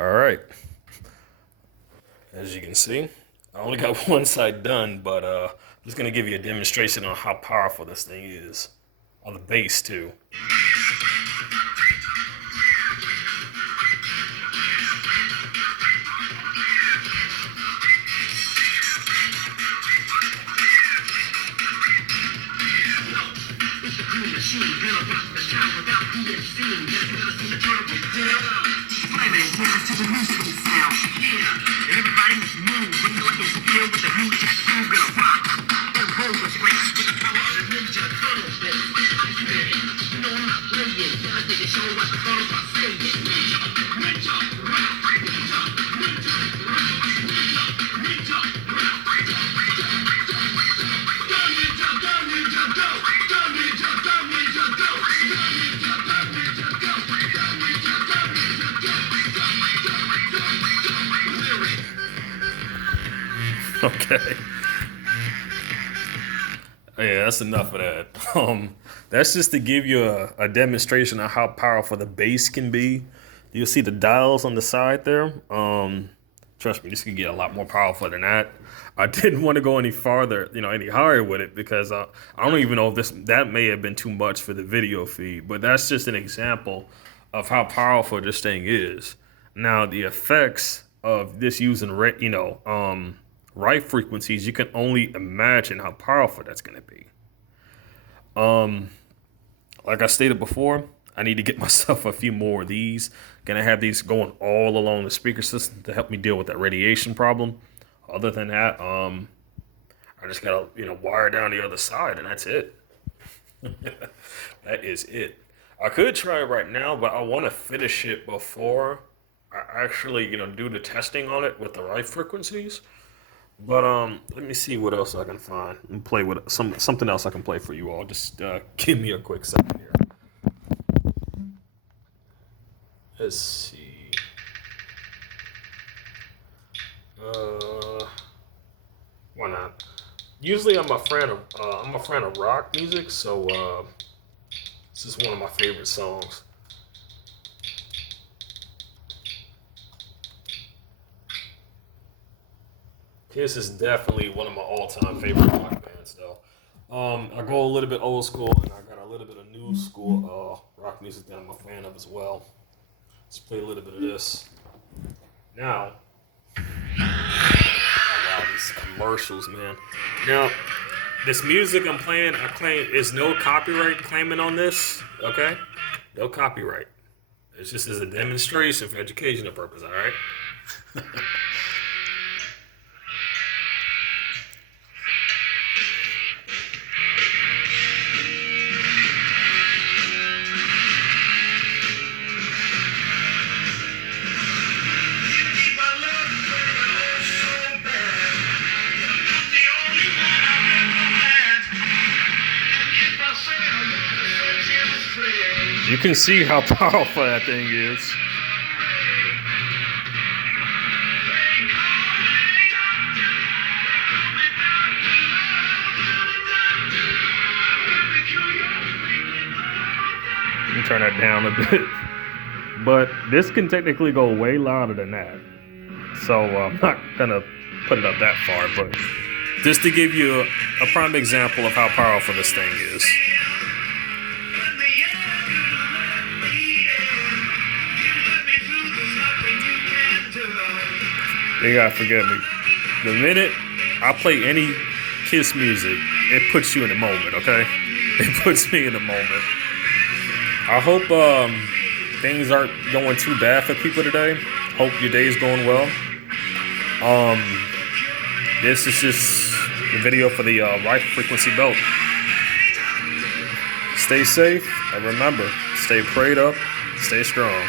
All right. As you can see, I only got one side done, but I'm just gonna give you a demonstration on how powerful this thing is. On the bass too. Okay. Yeah, that's enough of that. That's just to give you a demonstration of how powerful the bass can be. You'll see the dials on the side there. Trust me, this can get a lot more powerful than that. I didn't want to go any farther, any higher with it because I don't even know if that may have been too much for the video feed. But that's just an example of how powerful this thing is. Now the effects of this using Rife frequencies, you can only imagine how powerful that's going to be. Like I stated before, I need to get myself a few more of these. Gonna have these going all along the speaker system to help me deal with that radiation problem. Other than that, I just gotta wire down the other side, and that's it. That is it. I could try it right now, but I want to finish it before I actually do the testing on it with the right frequencies. But let me see what else I can find and play with something else I can play for you all. Just give me a quick second here. Let's see. Why not? Usually I'm a fan of rock music, so this is one of my favorite songs. Kiss is definitely one of my all-time favorite rock bands, though. I go a little bit old school, and I got a little bit of new school rock music that I'm a fan of as well. Let's play a little bit of this. Now, oh wow, these commercials, man. Now, this music I'm playing, I claim is no copyright claiming on this. Okay, no copyright. It's just as a demonstration for educational purpose. All right. You can see how powerful that thing is. Let me turn that down a bit. But this can technically go way louder than that. So I'm not going to put it up that far, but just to give you a prime example of how powerful this thing is. You gotta forgive me. The minute I play any Kiss music, it puts you in the moment, okay? It puts me in the moment. I hope things aren't going too bad for people today. Hope your day's going well. This is just the video for the Rife frequency belt. Stay safe, and remember, stay prayed up, stay strong.